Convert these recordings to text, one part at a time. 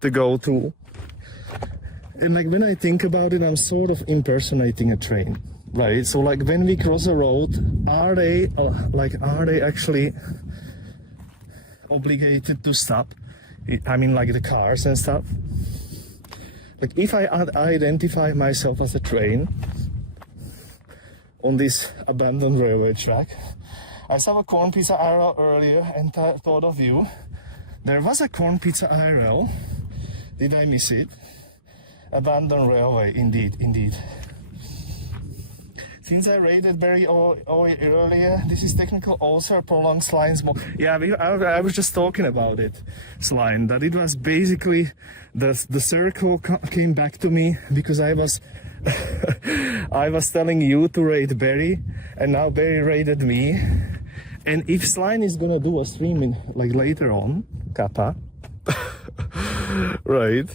to go to. And like when I think about it, I'm sort of impersonating a train, right? So like when we cross a road, are they actually obligated to stop? I mean, like the cars and stuff. Like if I identify myself as a train on this abandoned railway track, I saw a corn pizza aisle earlier and thought of you. There was a corn pizza aisle. Did I miss it? Abandoned railway, indeed. Since I rated very earlier, this is technical also prolonged lines. Yeah, I was just talking about it, Slime, that it was basically the circle came back to me because I was I was telling you to rate Barry, and now Barry rated me. And if Slime is gonna do a streaming like later on, Kappa, right?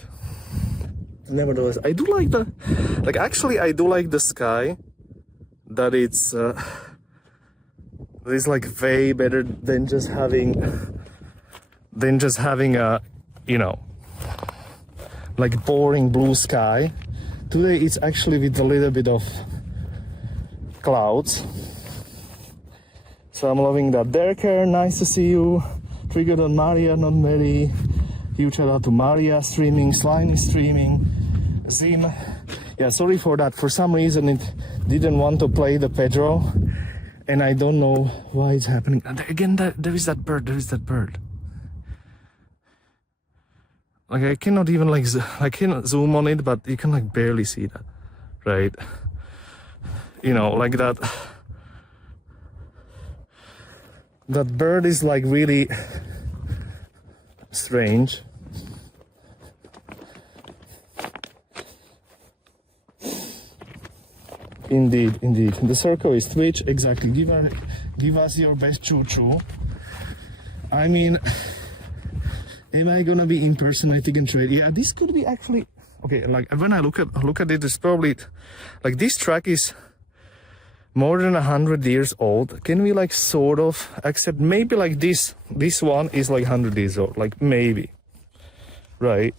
Nevertheless, I do like I do like the sky. That it's like way better than just having a, you know, like boring blue sky. Today it's actually with a little bit of clouds. So I'm loving that. Derek, nice to see you. Triggered on Maria, not Mary. Huge shout out to Maria streaming. Slime is streaming. Zim. Yeah, sorry for that. For some reason it didn't want to play the Pedro, and I don't know why it's happening. And again, there is that bird. Like I cannot even I cannot zoom on it, but you can like barely see that, right? You know, like that. That bird is like really strange. Indeed. The circle is Twitch. Exactly. Give us your best choo-choo. I mean, am I gonna be impersonating and trade? Yeah, this could be actually okay. Like when I look at it, it's probably like this track is more than 100 years old. Can we like sort of accept maybe like this one is like 100 years old, like maybe, right?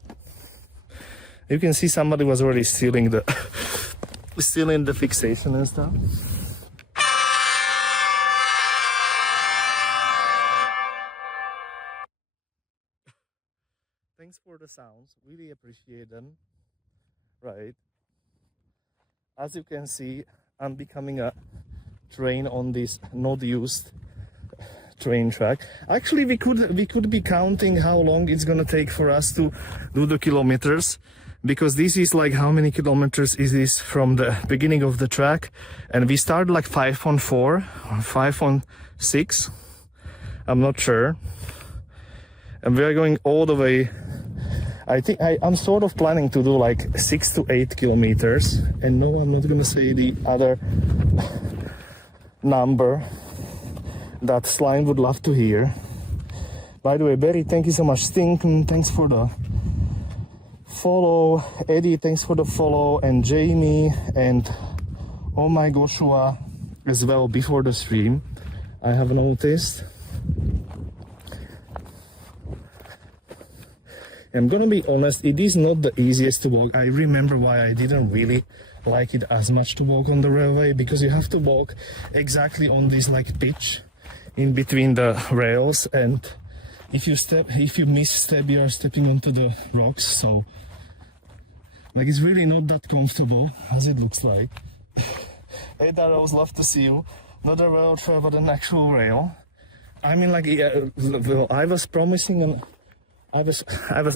You can see somebody was already stealing the fixation and stuff. Thanks for the sounds, really appreciate them. Right, as you can see, I'm becoming a train on this not used train track. Actually, we could be counting how long it's gonna take for us to do the kilometers, because this is like how many kilometers is this from the beginning of the track, and we started like 5 on 4 or 5 on 6, I'm not sure, and we are going all the way. I think I'm sort of planning to do like 6 to 8 kilometers, and no, I'm not gonna say the other number that Slime would love to hear. By the way, Barry, thank you so much. Stinken, thanks for the follow. Eddie, thanks for the follow, and Jamie, and oh my Joshua as well before the stream. I have noticed. I'm gonna be honest, it is not the easiest to walk. I remember why I didn't really like it as much to walk on the railway, because you have to walk exactly on this like pitch in between the rails, and if you misstep, you are stepping onto the rocks. So like it's really not that comfortable as it looks like. Hey Darrows, love to see you. Not a rail trail, but an actual rail. I mean, like, yeah, well, I was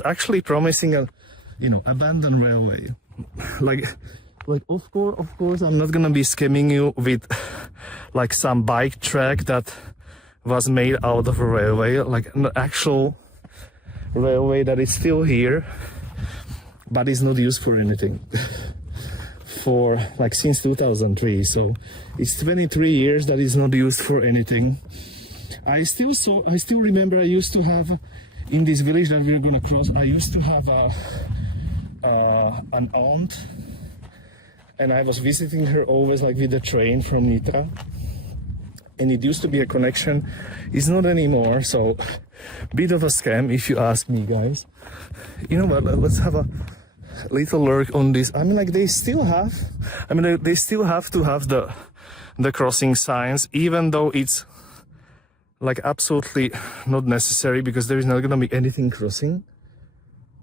actually promising a, you know, abandoned railway. Like of course, I'm not gonna be scamming you with like some bike track that was made out of a railway, like an actual railway that is still here, but is not used for anything for like since 2003. So it's 23 years that is not used for anything. I still remember I used to have, in this village that we're gonna cross, I used to have an aunt, and I was visiting her always like with the train from Nitra, and it used to be a connection. It's not anymore, so bit of a scam if you ask me, guys. You know what, let's have a little look on this. I mean, like, they still have to have the crossing signs, even though it's like absolutely not necessary, because there is not gonna be anything crossing.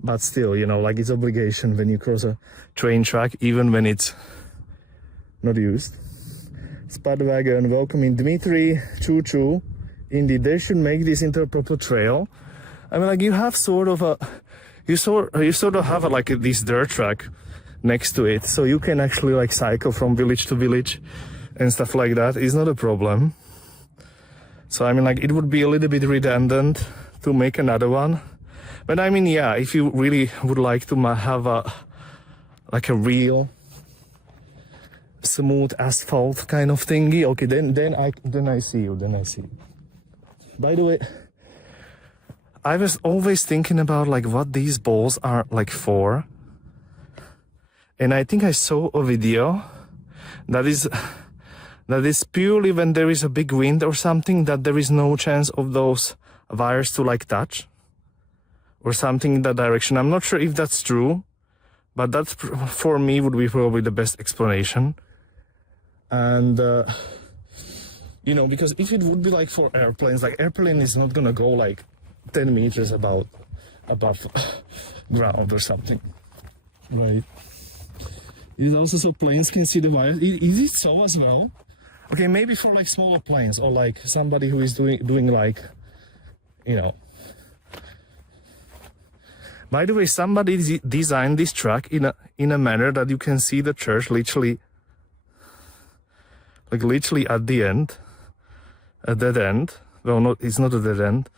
But still, you know, like, it's obligation when you cross a train track, even when it's not used. Spadwagon, welcoming Dmitry, choo-choo. Indeed, they should make this into a proper trail. I mean, like, you have sort of a, you sort of have like this dirt track next to it, so you can actually like cycle from village to village and stuff like that. It's not a problem. So I mean, like, it would be a little bit redundant to make another one. But I mean, yeah, if you really would like to have a real smooth asphalt kind of thingy, okay, then I see you. By the way, I was always thinking about like what these balls are like for, and I think I saw a video that is purely when there is a big wind or something, that there is no chance of those wires to like touch or something in that direction. I'm not sure if that's true, but that for me would be probably the best explanation. And you know, because if it would be like for airplanes, like, airplane is not gonna go like 10 meters above ground or something, right? It is also so planes can see the wires. Is it so as well? Okay, maybe for like smaller planes, or like somebody who is doing like, you know. By the way, somebody designed this track in a manner that you can see the church literally at the end, a dead end. Well, no, it's not a dead end.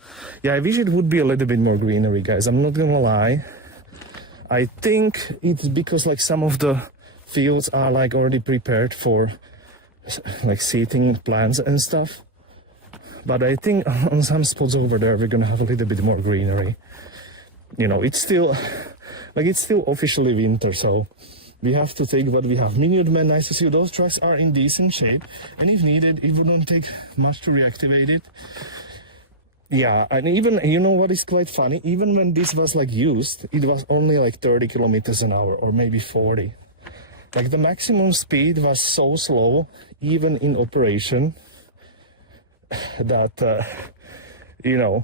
Yeah, I wish it would be a little bit more greenery, guys. I'm not gonna lie. I think it's because like some of the fields are like already prepared for like seating plants and stuff. But I think on some spots over there, we're gonna have a little bit more greenery. You know, it's still officially winter, so we have to take what we have. Minuteman, nice to see you. Those trucks are in decent shape, and if needed, it wouldn't take much to reactivate it. Yeah, and even, you know what is quite funny? Even when this was like used, it was only like 30 kilometers an hour, or maybe 40. Like, the maximum speed was so slow, even in operation, that, you know,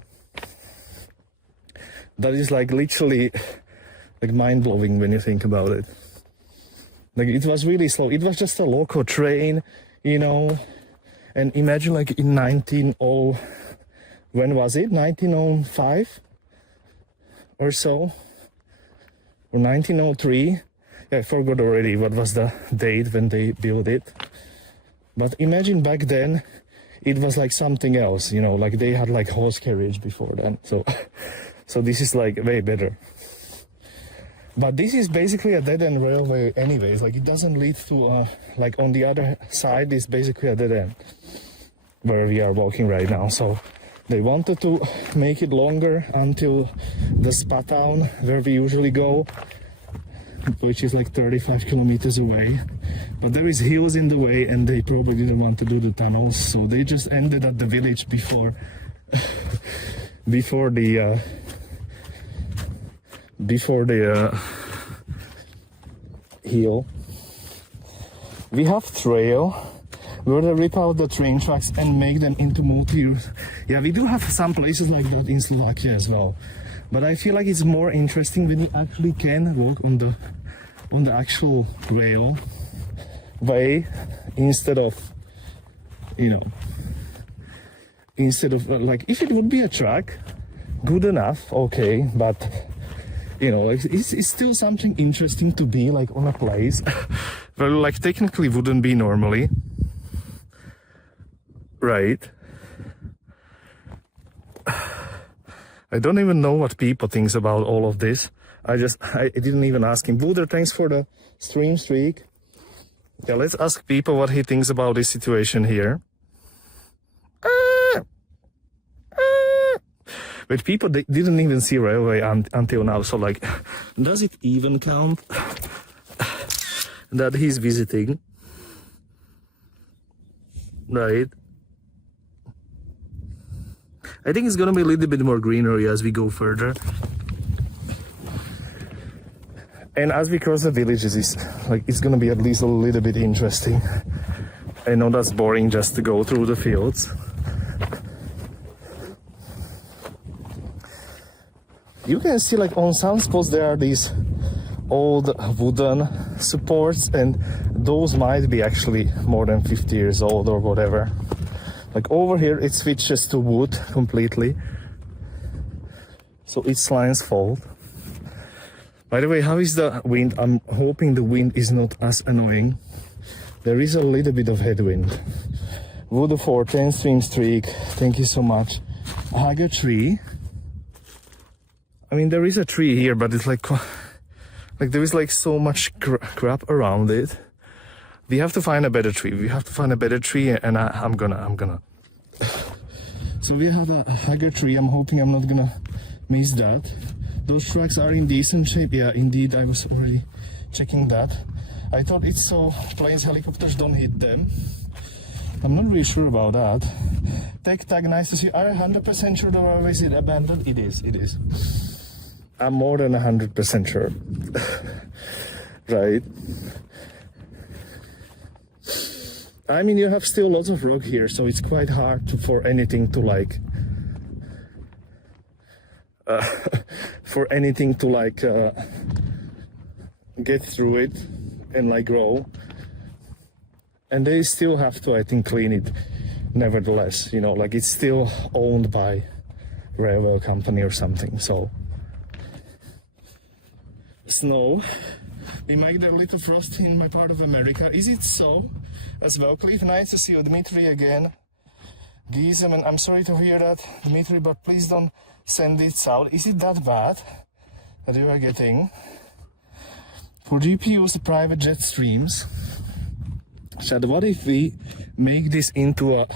that is like literally like mind-blowing when you think about it. Like, it was really slow. It was just a local train, you know. And imagine like in when was it? 1905 or so? Or 1903? Yeah, I forgot already what was the date when they built it. But imagine back then, it was like something else, you know, like they had like horse carriage before then. So this is like way better. But this is basically a dead-end railway anyways. Like, it doesn't lead to, like, on the other side is basically a dead end where we are walking right now. So they wanted to make it longer until the spa town where we usually go, which is like 35 kilometers away. But there is hills in the way, and they probably didn't want to do the tunnels. So they just ended at the village before the hill. We have trail where they rip out the train tracks and make them into multi-use. Yeah, we do have some places like that in Slovakia as well. But I feel like it's more interesting when you actually can walk on the actual rail way instead of, you know, like, if it would be a track, good enough, okay, but you know, it's still something interesting to be like on a place where like technically wouldn't be normally, right? I don't even know what people thinks about all of this. I didn't even ask him. Buddha, thanks for the stream streak. Yeah, let's ask people what he thinks about this situation here. But people didn't even see railway until now, so like, does it even count that he's visiting? Right? I think it's gonna be a little bit more greenery as we go further. And as we cross the villages, it's gonna be at least a little bit interesting. I know that's boring just to go through the fields. You can see like on some spots there are these old wooden supports, and those might be actually more than 50 years old or whatever. Like over here it switches to wood completely, so it's Line's fault. By the way, how is the wind? I'm hoping the wind is not as annoying. There is a little bit of headwind. Wood 4, 10 stream streak, thank you so much. Hug a tree. I mean, there is a tree here, but it's like there is like so much crap around it. We have to find a better tree. And I'm gonna. So we have a hugger tree. I'm hoping I'm not gonna miss that. Those tracks are in decent shape. Yeah, indeed, I was already checking that. I thought it's so planes, helicopters don't hit them. I'm not really sure about that. Tag, nice to see you. Are you 100% sure the railway is abandoned? It is. I'm more than 100% sure. Right. I mean, you have still lots of rock here, so it's quite hard for anything to like get through it and like grow. And they still have to, I think, clean it nevertheless, you know, like it's still owned by railway company or something. So snow, we might get a little frost in my part of America. Is it so as well? Cliff, nice to see you. Dmitry again. Diesem, and I'm sorry to hear that, Dmitry, but please don't send it south. Is it that bad that you are getting? For GPUs, the private jet streams. Chad, what if we make this into a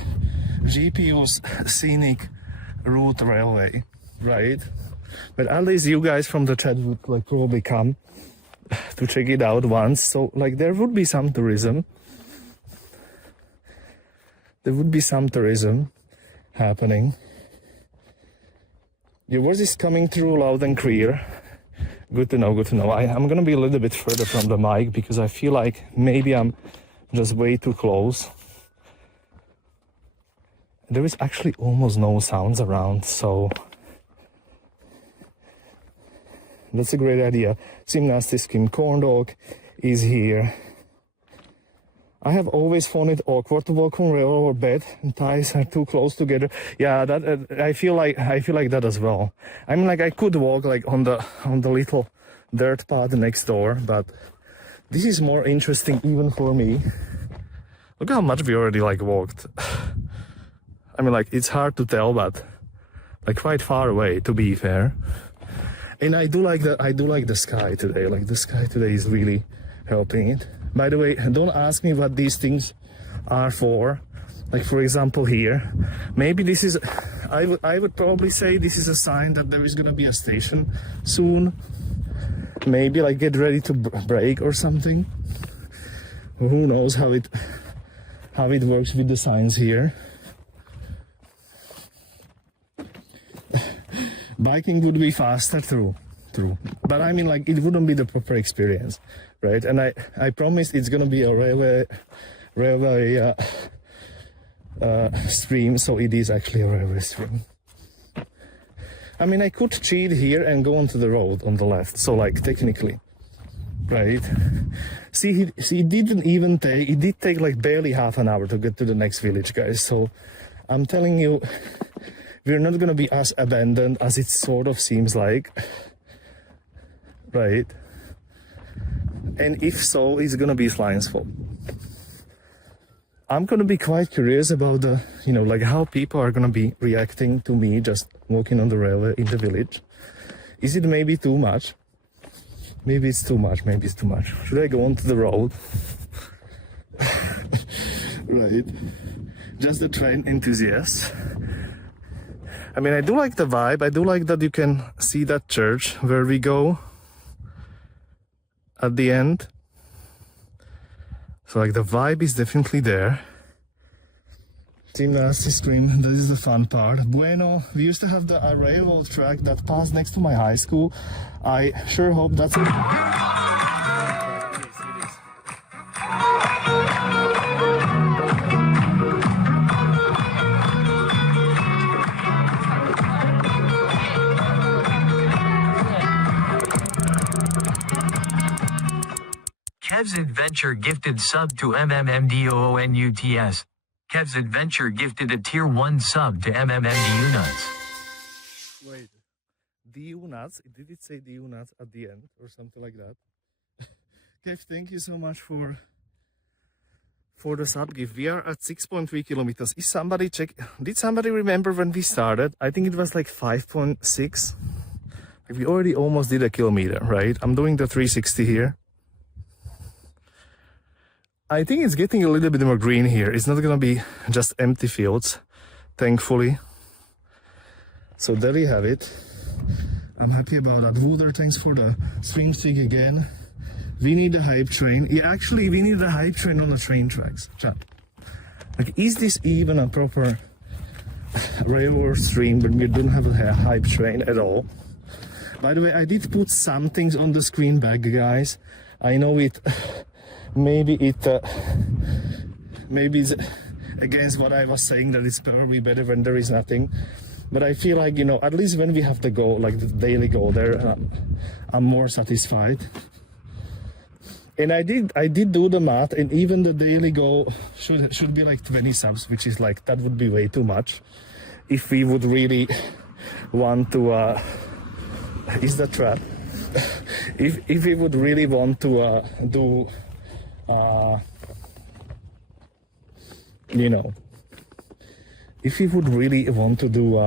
GPU's scenic route railway, right? But at least you guys from the chat would like probably come to check it out once. So like there would be some tourism. There would be some tourism happening. Your voice is coming through loud and clear. Good to know, good to know. I'm gonna be a little bit further from the mic because I feel like maybe I'm just way too close. There is actually almost no sounds around, so that's a great idea. Gymnastic Skim Corn Dog is here. I have always found it awkward to walk on rail or bed, and ties are too close together. Yeah, that I feel like that as well. I mean, like I could walk like on the little dirt path next door, but this is more interesting even for me. Look how much we already like walked. I mean, like it's hard to tell, but like quite far away, to be fair. And I do like the sky today. Like the sky today is really helping it. By the way, don't ask me what these things are for. Like for example here, maybe this is, I would probably say this is a sign that there is gonna be a station soon. Maybe like get ready to break or something. Who knows how it works with the signs here. Biking would be faster, true. But I mean, like, it wouldn't be the proper experience, right? And I promised it's gonna be a railway stream, so it is actually a railway stream. I mean, I could cheat here and go onto the road on the left, so like technically, right? See, it did take like barely half an hour to get to the next village, guys. So I'm telling you, we're not gonna be as abandoned as it sort of seems like, right? And if so, it's gonna be Line's fault. I'm gonna be quite curious about the, you know, like how people are gonna be reacting to me just walking on the railway in the village. Is it maybe too much? Maybe it's too much, maybe it's too much. Should I go onto the road? Right. Just the train enthusiast. I mean, I do like the vibe. I do like that you can see that church where we go at the end. So like the vibe is definitely there. Gymnastic stream, this is the fun part. Bueno, we used to have the railroad track that passed next to my high school. I sure hope that's it. Kev's Adventure gifted sub to MMMDOONUTS. Kev's Adventure gifted a tier 1 sub to MMMDUNuts. Wait, DUNuts? Did it say DUNuts at the end or something like that? Kev, thank you so much for the sub gift. We are at 6.3 kilometers. Is somebody did somebody remember when we started? I think it was like 5.6. We already almost did a kilometer, right? I'm doing the 360 here. I think it's getting a little bit more green here. It's not gonna be just empty fields, thankfully. So there you have it. I'm happy about that. Wooder, thanks for the stream stick again. We need a hype train. Yeah, actually, we need a hype train on the train tracks. Chat. Like, is this even a proper railroad stream when we don't have a hype train at all? By the way, I did put some things on the screen back, guys. I know it. Maybe it's against what I was saying, that it's probably better when there is nothing. But I feel like, at least when we have the goal, like the daily goal there, I'm more satisfied. And I did do the math, and even the daily goal should be like 20 subs, which is like, that would be way too much. If we would really want to, is that trap? If we would really want to do, if we would really want to do